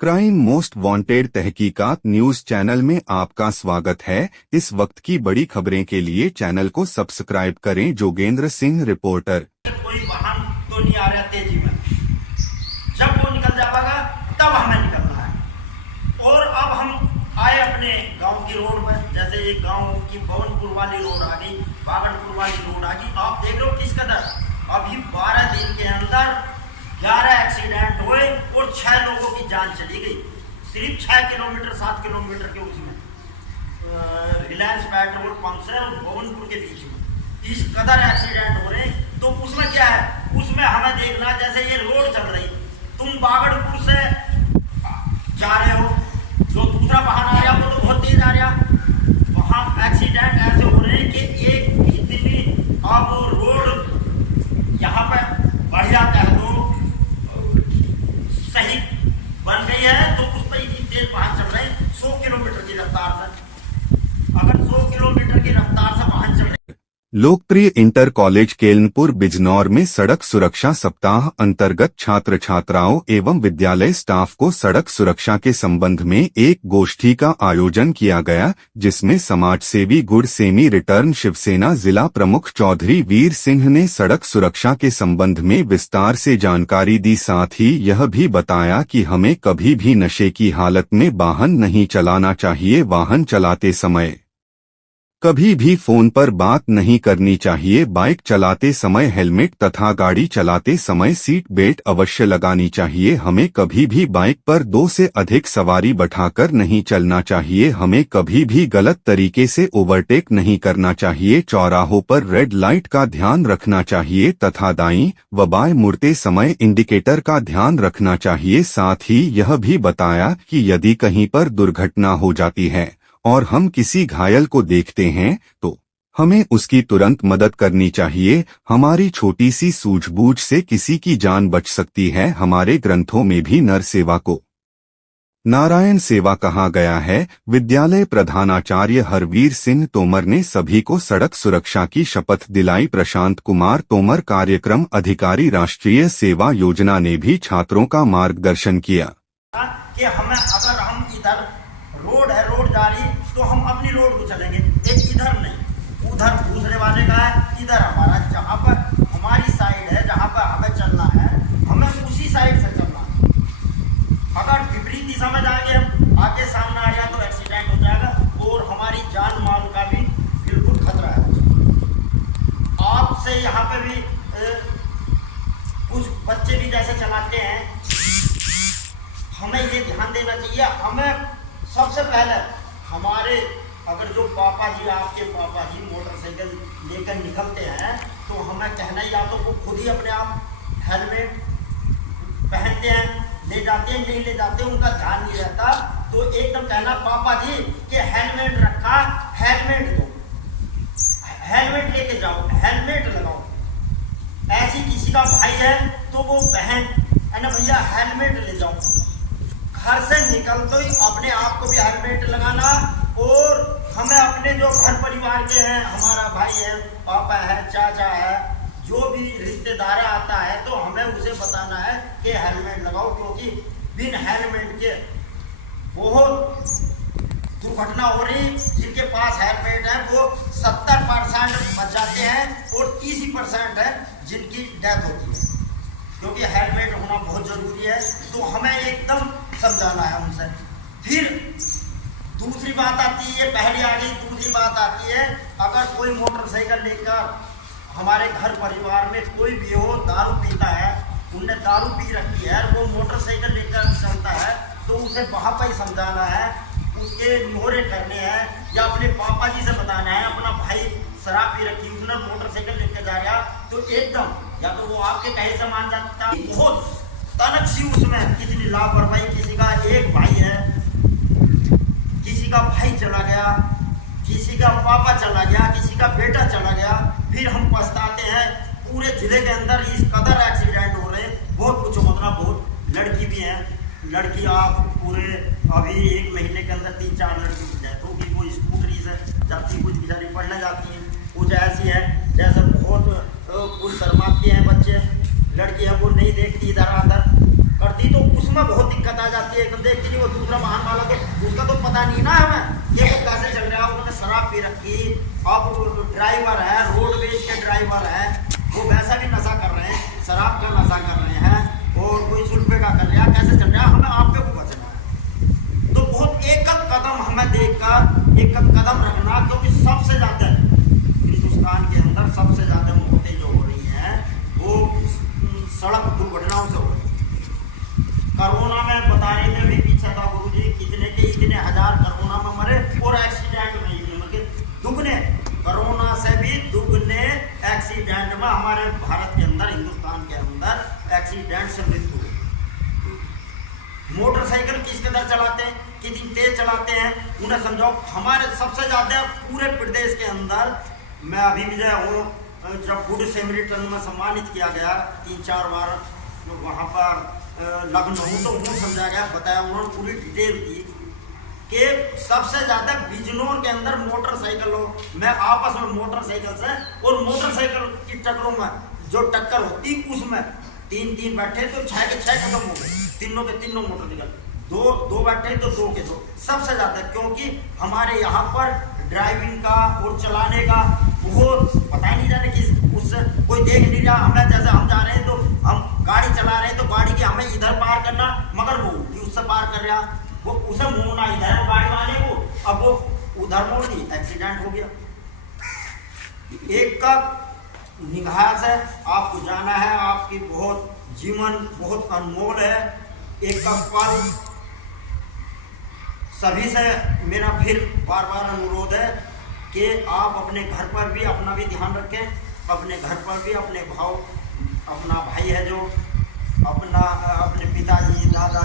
Crime most wanted तहकीकात news channel में आपका स्वागत है। इस वक्त की बड़ी खबरें के लिए चैनल को सब्सक्राइब करें। जोगेंद्र सिंह रिपोर्टर। कोई वाहन तो नहीं आ रहा तेजी में, जब वो निकल जाएगा तब हमें निकलना है। और अब हम आए अपने गांव की रोड पर, जैसे ये गांव की भवनपुर वाली रोड आ गई, बागड़पुर वाली रोड आ गई। आप देख रहे हो किस कदर अभी 12 दिन के अंदर 11 एक्सीडेंट हुए और 6 लोगों की जान चली गई। सिर्फ 6 किलोमीटर 7 किलोमीटर के उसमें रिलायंस पेट्रोल पंप से और भवनपुर के बीच में इस कदर एक्सीडेंट हो रहे। तो उसमें क्या है, उसमें हमें देखना, जैसे ये रोड चल रही, तुम बागड़पुर से जा रहे हो, जो दूसरा वाहन आ रहा वो तो बहुत तेज आ रहा, वहां एक्सीडेंट ऐसे हो रहे हैं कि एक इतनी अब रोड यहाँ पे बढ़िया कह दो सही बन गई है, तो उस पर इतनी तेज वाहन चल रहे हैं 100 किलोमीटर की रफ्तार से। अगर 100 किलोमीटर की रफ्तार से वाहन चल रहे। लोकप्रिय इंटर कॉलेज केलनपुर बिजनौर में सड़क सुरक्षा सप्ताह अंतर्गत छात्र छात्राओं एवं विद्यालय स्टाफ को सड़क सुरक्षा के संबंध में एक गोष्ठी का आयोजन किया गया, जिसमें समाजसेवी गुड़सेमी रिटर्न शिवसेना जिला प्रमुख चौधरी वीर सिंह ने सड़क सुरक्षा के संबंध में विस्तार से जानकारी दी। साथ ही यह भी बताया कि हमें कभी भी नशे की हालत में वाहन नहीं चलाना चाहिए। वाहन चलाते समय कभी भी फोन पर बात नहीं करनी चाहिए। बाइक चलाते समय हेलमेट तथा गाड़ी चलाते समय सीट बेल्ट अवश्य लगानी चाहिए। हमें कभी भी बाइक पर 2 से अधिक सवारी बैठाकर नहीं चलना चाहिए। हमें कभी भी गलत तरीके से ओवरटेक नहीं करना चाहिए। चौराहों पर रेड लाइट का ध्यान रखना चाहिए तथा दाईं व बाएं मुड़ते समय इंडिकेटर का ध्यान रखना चाहिए। साथ ही यह भी बताया कि यदि कहीं पर दुर्घटना हो जाती है और हम किसी घायल को देखते हैं तो हमें उसकी तुरंत मदद करनी चाहिए। हमारी छोटी सी सूझबूझ से किसी की जान बच सकती है। हमारे ग्रंथों में भी नर सेवा को नारायण सेवा कहा गया है। विद्यालय प्रधानाचार्य हरवीर सिंह तोमर ने सभी को सड़क सुरक्षा की शपथ दिलाई। प्रशांत कुमार तोमर कार्यक्रम अधिकारी राष्ट्रीय सेवा योजना ने भी छात्रों का मार्गदर्शन किया कि हमें अगर हम इधर रोड है, रोड जा रही, तो हम अपनी रोड को चलेंगे, एक इधर नहीं उधर दूसरे वाले का है, इधर हमारा जहाँ पर हमारी साइड है, जहाँ पर हमें चलना है, हमें उसी साइड से चलना है। अगर विपरीत दिशा में जाएंगे हम, आगे सामने आ गया तो एक्सीडेंट हो जाएगा और हमारी जान माल का भी बिल्कुल खतरा है। आपसे यहाँ पे भी कुछ बच्चे भी जैसे चलाते हैं, हमें ये ध्यान देना चाहिए। हमें सबसे पहले हमारे अगर जो पापा जी, आपके पापा जी मोटरसाइकिल लेकर निकलते हैं, तो हमें कहना ही, या तो वो खुद ही अपने आप हेलमेट पहनते हैं, ले जाते हैं, नहीं ले जाते, उनका ध्यान नहीं रहता, तो एकदम कहना पापा जी कि हेलमेट रखा, हेलमेट दो, हेलमेट लेके जाओ, हेलमेट लगाओ। ऐसी किसी का भाई है तो वो बहन है ना, भैया हेलमेट ले जाओ। घर से निकलते ही अपने आप को भी हेलमेट लगाना, और हमें अपने जो घर परिवार के हैं, हमारा भाई है, पापा है, चाचा है, जो भी रिश्तेदार आता है, तो हमें उसे बताना है कि हेलमेट लगाओ, क्योंकि बिन हेलमेट के बहुत दुर्घटना हो रही। जिनके पास हेलमेट है वो 70% बच जाते हैं और 30% है जिनकी डेथ होती है, क्योंकि हेलमेट होना बहुत जरूरी है। तो हमें एकदम समझाना है उनसे। फिर दूसरी बात आती है, पहली आ गई, दूसरी बात आती है, अगर कोई मोटरसाइकिल लेकर हमारे घर परिवार में कोई भी हो, दारू पीता है, उनने दारू पी रखी है, वो मोटरसाइकिल लेकर चलता है, तो उसे वहाँ पर ही समझाना है, उसके निहोरे करने हैं, या अपने पापा जी से बताना है, अपना भाई शराब पी रखी, उसने मोटरसाइकिल लेकर जा रहा, तो एकदम या तो वो आपके कहे से मान जाता, बहुत तनक सी उसमें कितनी लापरवाही। किसी का एक भाई है, किसी का भाई चला गया, किसी का पापा चला गया, किसी का बेटा चला गया, फिर हम पछताते हैं। पूरे जिले के अंदर इस कदर एक्सीडेंट हो रहे, बहुत कुछ मतलब, बहुत लड़की भी है, लड़की आप पूरे अभी 1 महीने के अंदर 3-4 लड़की की डेथ होगी। वो स्कूटरी से जाती, कुछ बेचारी पढ़ने जाती है, कुछ ऐसी है जैसे बहुत कुछ शर्माते हैं बच्चे, लड़की है वो नहीं देखती, इधर आधर करती, तो उसमें बहुत दिक्कत आ जाती है। एकदम देखती नहीं, वो दूसरा वाहन वाला तो उसका तो पता नहीं ना हमें ये वो कैसे चल रहा है। उन्होंने शराब पी रखी, अब ड्राइवर है, रोडवेज के ड्राइवर है, वो वैसा भी नशा कर रहे हैं, शराब का नशा कर रहे हैं और कोई सुल्फे का कर रहा है, कैसे चल रहा है। हमें आप पे को बचना है, तो बहुत एक कदम हमें देखकर एक कदम रखना, क्योंकि सबसे ज्यादा हिंदुस्तान के अंदर सबसे ज्यादा मौतें जो हो रही हैं वो सड़क दुर्घटनाओं से हो रही है। कोरोना में बता रहे थे अभी पीछे था गुरु जी, कितने के इतने हजार कोरोना में मरे और एक्सीडेंट में इतने मरे, दुगने कोरोना से भी दुगने एक्सीडेंट में हमारे भारत के अंदर, हिंदुस्तान के अंदर एक्सीडेंट से मृत्यु हुई। मोटरसाइकिल किस कदर चलाते हैं, कितनी तेज चलाते हैं, उन्हें समझाओ। हमारे सबसे ज्यादा पूरे प्रदेश के अंदर, मैं अभी भी जो हूँ, जब गुड सेमरिटन में सम्मानित किया गया 3-4 बार वहाँ पर लखनऊ, तो मुझे समझा गया, बताया उन्होंने पूरी डिटेल दी कि सबसे ज्यादा बिजनौर के अंदर मोटरसाइकिलों में आपस में मोटरसाइकिल से और मोटरसाइकिल की टक्करों में जो टक्कर होती उसमें 3 बैठे तो 6 के 6 खत्म हो गए, तीनों के तीनों मोटरसाइकिल, दो बैठे तो 2 के 2 सबसे ज्यादा, क्योंकि हमारे यहाँ पर ड्राइविंग का और चलाने का बहुत पता नहीं जाने किस उससे कोई देख नहीं रहा। हमें जैसे हम जा रहे हैं तो हम गाड़ी चला रहे हैं तो गाड़ी की हमें इधर पार करना, मगर वो उससे पार कर रहा, वो उसे मोड़ना इधर गाड़ी वाले को, अब वो उधर मोड़ दी, एक्सीडेंट हो गया। एक का निगाह से आपको जाना है, आपकी बहुत जीवन बहुत अनमोल है, एक का पल। सभी से मेरा फिर बार बार अनुरोध है कि आप अपने घर पर भी अपना भी ध्यान रखें, अपने घर पर भी अपने भाव, अपना भाई है जो अपने पिताजी, दादा